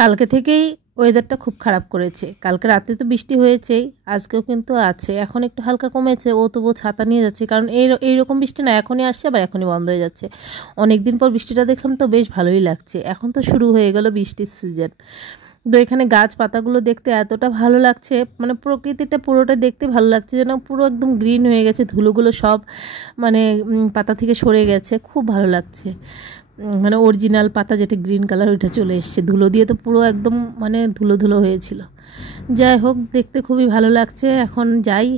কালকে থেকেই ওয়েদারটা খুব খারাপ করেছে। কালকে রাতে তো বৃষ্টি হয়েছেই, আজকেও কিন্তু আছে। এখন একটু হালকা কমেছে, ও তবুও ছাতা নিয়ে যাচ্ছে, কারণ এইরকম বৃষ্টি না এখনই আসছে আবার এখনই বন্ধ হয়ে যাচ্ছে। অনেক দিন পর বৃষ্টিটা দেখলাম তো বেশ ভালোই লাগছে। এখন তো শুরু হয়ে গেল বৃষ্টির সিজন। তো এখানে গাছপাতাগুলো দেখতে এতটা ভালো লাগছে, মানে প্রকৃতিটা পুরোটা দেখতে ভালো লাগছে, যেন পুরো একদম গ্রিন হয়ে গেছে, ধুলোগুলো সব মানে পাতা থেকে সরে গেছে, খুব ভালো লাগছে। মানে অরিজিনাল পাতা যেটা গ্রিন কালার ওইটা চলে এসছে, ধুলো দিয়ে তো পুরো একদম মানে ধুলো ধুলো হয়েছিল। যাই হোক, দেখতে খুবই ভালো লাগছে। এখন যাই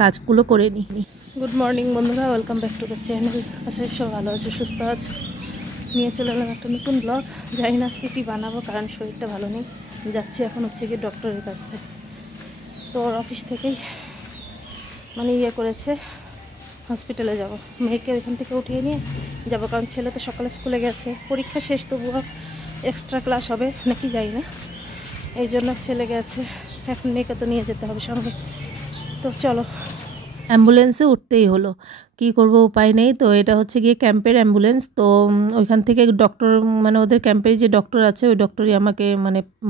কাজগুলো করে নিই। গুড মর্নিং বন্ধুরা, welcome back to the channel. আশা সব ভালো আছো, সুস্থ আছো। নিয়ে চলে এলাম একটা নতুন ব্লগ। জানি না আজকে কী বানাবো, কারণ শরীরটা ভালো নেই। যাচ্ছি এখন হচ্ছে কি ডক্টরের কাছে। তো ওর অফিস থেকেই মানে করেছে, হসপিটালে যাব। মেয়েকে ওইখান থেকে উঠিয়ে নিয়ে যাবো, কারণ ছেলে তো সকালে স্কুলে গেছে, পরীক্ষা শেষ, তবুও এক্সট্রা ক্লাস হবে নাকি যাই না, এই জন্য ছেলে গেছে। এখন মেয়েকে তো নিয়ে যেতে হবে সঙ্গে। তো চলো, অ্যাম্বুলেন্সে উঠতেই হলো, কি করব, উপায় নেই। তো এটা হচ্ছে গিয়ে ক্যাম্পের অ্যাম্বুলেন্স। তো ওইখান থেকে ডক্টর, মানে ওদের ক্যাম্পের যে ডক্টর আছে ওই ডক্টরই আমাকে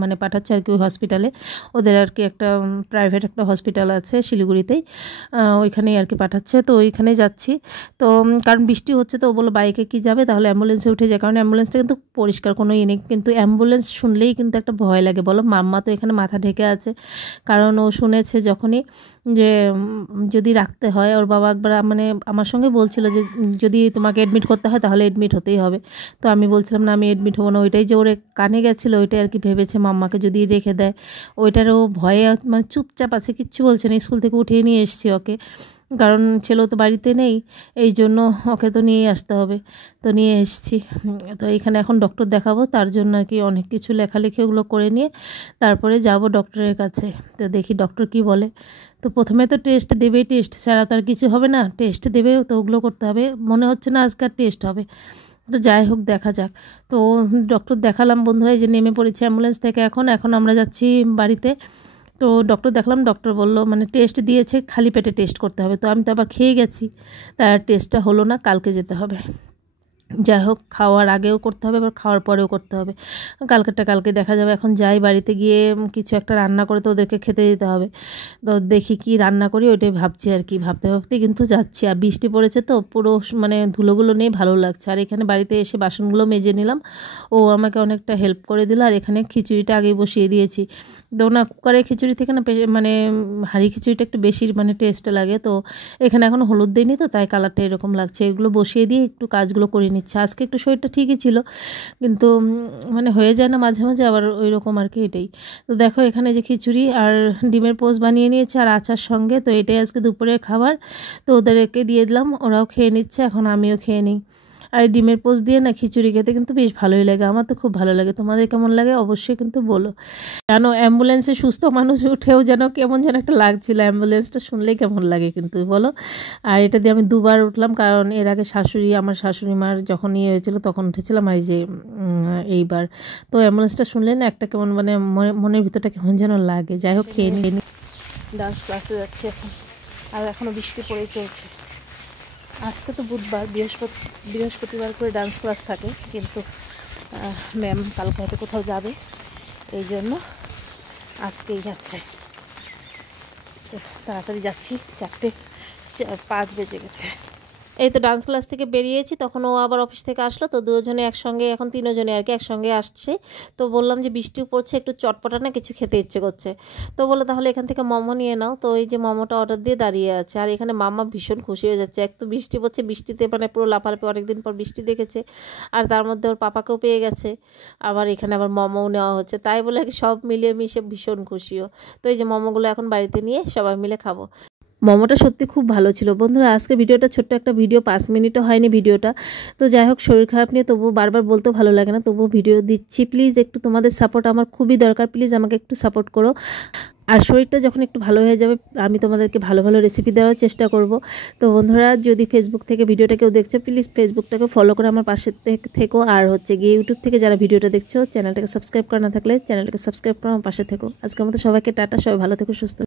মানে পাঠাচ্ছে আর কি ওই হসপিটালে। ওদের আর কি একটা প্রাইভেট একটা হসপিটাল আছে শিলিগুড়িতেই, ওইখানেই আর কি পাঠাচ্ছে। তো ওইখানেই যাচ্ছি। তো কারণ বৃষ্টি হচ্ছে, তো ও বললো বাইকে কি যাবে, তাহলে অ্যাম্বুলেন্সে উঠে যায়, কারণ অ্যাম্বুলেন্সটা কিন্তু পরিষ্কার কোনো নেই। কিন্তু অ্যাম্বুলেন্স শুনলেই কিন্তু একটা ভয় লাগে, বলো। মাম্মা তো এখানে মাথা ঢেকে আছে, কারণ ও শুনেছে যখনই যে যদি রাখতে হয়, ওর বাবা একবার মানে আমার সঙ্গে বলছিল যে যদি তোমাকে এডমিট করতে হয় তাহলে এডমিট হতেই হবে। তো আমি বলছিলাম না, আমি এডমিট হবো না। ওইটাই যে ওরে কানে গেছিলো, ওইটাই আর কি ভেবেছে মাম্মাকে যদি রেখে দেয়, ওইটারও ভয়ে মানে চুপচাপ আছে, কিচ্ছু বলছে না। স্কুল থেকে উঠিয়ে নিয়ে এসছি ওকে, কারণ ছেলেও তো বাড়িতে নেই, এই জন্য ওকে তো নিয়েই আসতে হবে। তো নিয়ে এসছি। তো এখানে এখন ডক্টর দেখাবো, তার জন্য আর কি অনেক কিছু লেখালেখি ওগুলো করে নিয়ে তারপরে যাব ডক্টরের কাছে। তো দেখি ডক্টর কি বলে। তো প্রথমে তো টেস্ট দেবেই, টেস্ট ছাড়া তো আর কিছু হবে না, টেস্ট দেবে, তো ওগুলো করতে হবে। মনে হচ্ছে না আজকাল টেস্ট হবে, তো যাই হোক দেখা যাক। তো ডক্টর দেখালাম বন্ধুরা, এই যে নেমে পড়েছি অ্যাম্বুলেন্স থেকে। এখন আমরা যাচ্ছি বাড়িতে। তো ডক্টর দেখলাম, ডক্টর বলল মানে টেস্ট দিয়েছে, খালি পেটে টেস্ট করতে হবে। তো আমি তো আবার খেয়ে গেছি, তার টেস্টটা হলো না, কালকে যেতে হবে। যাই হোক, খাওয়ার আগেও করতে হবে, আবার খাওয়ার পরেও করতে হবে। কালকে দেখা যাবে। এখন যাই, বাড়িতে গিয়ে কিছু একটা রান্না করে তো ওদেরকে খেতে দিতে হবে। তো দেখি কি রান্না করি, ওইটাই ভাবছি আর কি। ভাবতে কিন্তু যাচ্ছি। আর বৃষ্টি পড়েছে তো পুরো মানে ধুলোগুলো নিয়ে ভালো লাগছে। আর এখানে বাড়িতে এসে বাসনগুলো মেজে নিলাম, ও আমাকে অনেকটা হেল্প করে দিল। আর এখানে খিচুড়িটা আগেই বসিয়ে দিয়েছি। তো না, কুকারের খিচুড়ি থেকে না মানে হাঁড়ি খিচুড়িটা একটু বেশি মানে টেস্ট লাগে। তো এখানে এখন হলুদ দিইনি, তো তাই কালারটা এরকম লাগছে। এগুলো বসিয়ে দিয়ে একটু কাজগুলো করে নিচ্ছে। আজকে একটু শরীরটা ঠিকই ছিল, কিন্তু মানে হয়ে যায় না মাঝে মাঝে আবার ওই রকম আর কি, এটাই। তো দেখো এখানে যে খিচুড়ি আর ডিমের পোস্ট বানিয়ে নিয়েছে আর আচার সঙ্গে। তো এটাই আজকে দুপুরের খাবার। তো ওদেরকে দিয়ে দিলাম, ওরাও খেয়ে নিচ্ছে, এখন আমিও খেয়ে নিই। আর ডিমের পোস্ট দিয়ে না খিচুড়ি খেতে কিন্তু বেশ ভালোই লাগে, আমার তো খুব ভালো লাগে। তোমাদের কেমন লাগে অবশ্যই কিন্তু বলো। কেন অ্যাম্বুলেন্সে সুস্থ মানুষ উঠেও যেন কেমন যেন একটা লাগছিল, অ্যাম্বুলেন্সটা শুনলেই কেমন লাগে কিন্তু বলো। আর এটা দিয়ে আমি দুবার উঠলাম, কারণ এর আগে আমার শাশুড়ি মার যখন হয়েছিল তখন উঠেছিলাম, আর এই যে এইবার। তো অ্যাম্বুলেন্সটা শুনলে না একটা কেমন মানে মনের ভিতরটা কেমন যেন লাগে। যাই হোক, খেয়ে নিয়ে ডান্স ক্লাসে যাচ্ছি এখন, আর এখনও বৃষ্টি পড়েই চলছে। আজকে তো বুধবার, বৃহস্পতিবার করে ডান্স ক্লাস থাকে, কিন্তু ম্যাম কালকে হয়তো কোথাও যাবে, এই জন্য আজকেই যাচ্ছে। তো তাড়াতাড়ি যাচ্ছি, 4:05 বেজে গেছে। এই তো ডান্স ক্লাস থেকে বেরিয়েছি, তখন ও আবার অফিস থেকে আসলো। তো দুজনে একসঙ্গে, এখন তিনজনে আর কি একসঙ্গে আসছে। তো বললাম যে বৃষ্টিও পড়ছে, একটু চটপটা না কিছু খেতে ইচ্ছে করছে। তো বললো তাহলে এখান থেকে মোমো নিয়ে নাও। তো এই যে মোমোটা অর্ডার দিয়ে দাঁড়িয়ে আছে। আর এখানে মাম্মা ভীষণ খুশি হয়ে যাচ্ছে। এক তো বৃষ্টি পড়ছে, বৃষ্টিতে মানে পুরো লাফালাফি, অনেকদিন পর বৃষ্টি দেখেছে। আর তার মধ্যে ওর পাপাকেও পেয়ে গেছে, আবার এখানে আবার মোমোও নেওয়া হচ্ছে, তাই বলে সব মিলিয়ে মিশে ভীষণ খুশিও। তো এই যে মোমোগুলো এখন বাড়িতে নিয়ে সবাই মিলে খাবো। মোমোটা সত্যি খুব ভালো ছিল বন্ধুরা। আজকে ভিডিওটা ছোট্ট একটা ভিডিও, 5 মিনিটও হয়নি ভিডিওটা। তো যাই হোক, শরীর খারাপ নিয়ে তবুও বারবার বলতেও ভালো লাগে না, তবুও ভিডিও দিচ্ছি। প্লিজ একটু তোমাদের সাপোর্ট আমার খুবই দরকার, প্লিজ আমাকে একটু সাপোর্ট করো। আর শরীরটা যখন একটু ভালো হয়ে যাবে আমি তোমাদেরকে ভালো ভালো রেসিপি দেওয়ার চেষ্টা করব। তো বন্ধুরা, যদি ফেসবুক থেকে ভিডিওটা কেউ দেখছো, প্লিজ ফেসবুকটাকে ফলো করে আমার পাশে থেকো। আর হচ্ছে গিয়ে ইউটিউব থেকে যারা ভিডিওটা দেখছো, চ্যানেলটাকে সাবস্ক্রাইব করা না থাকলে চ্যানেলটাকে সাবস্ক্রাইব করে আমার পাশে থেকো। আজকের মতো সবাইকে টাটা, সবাই ভালো থেকো, সুস্থ।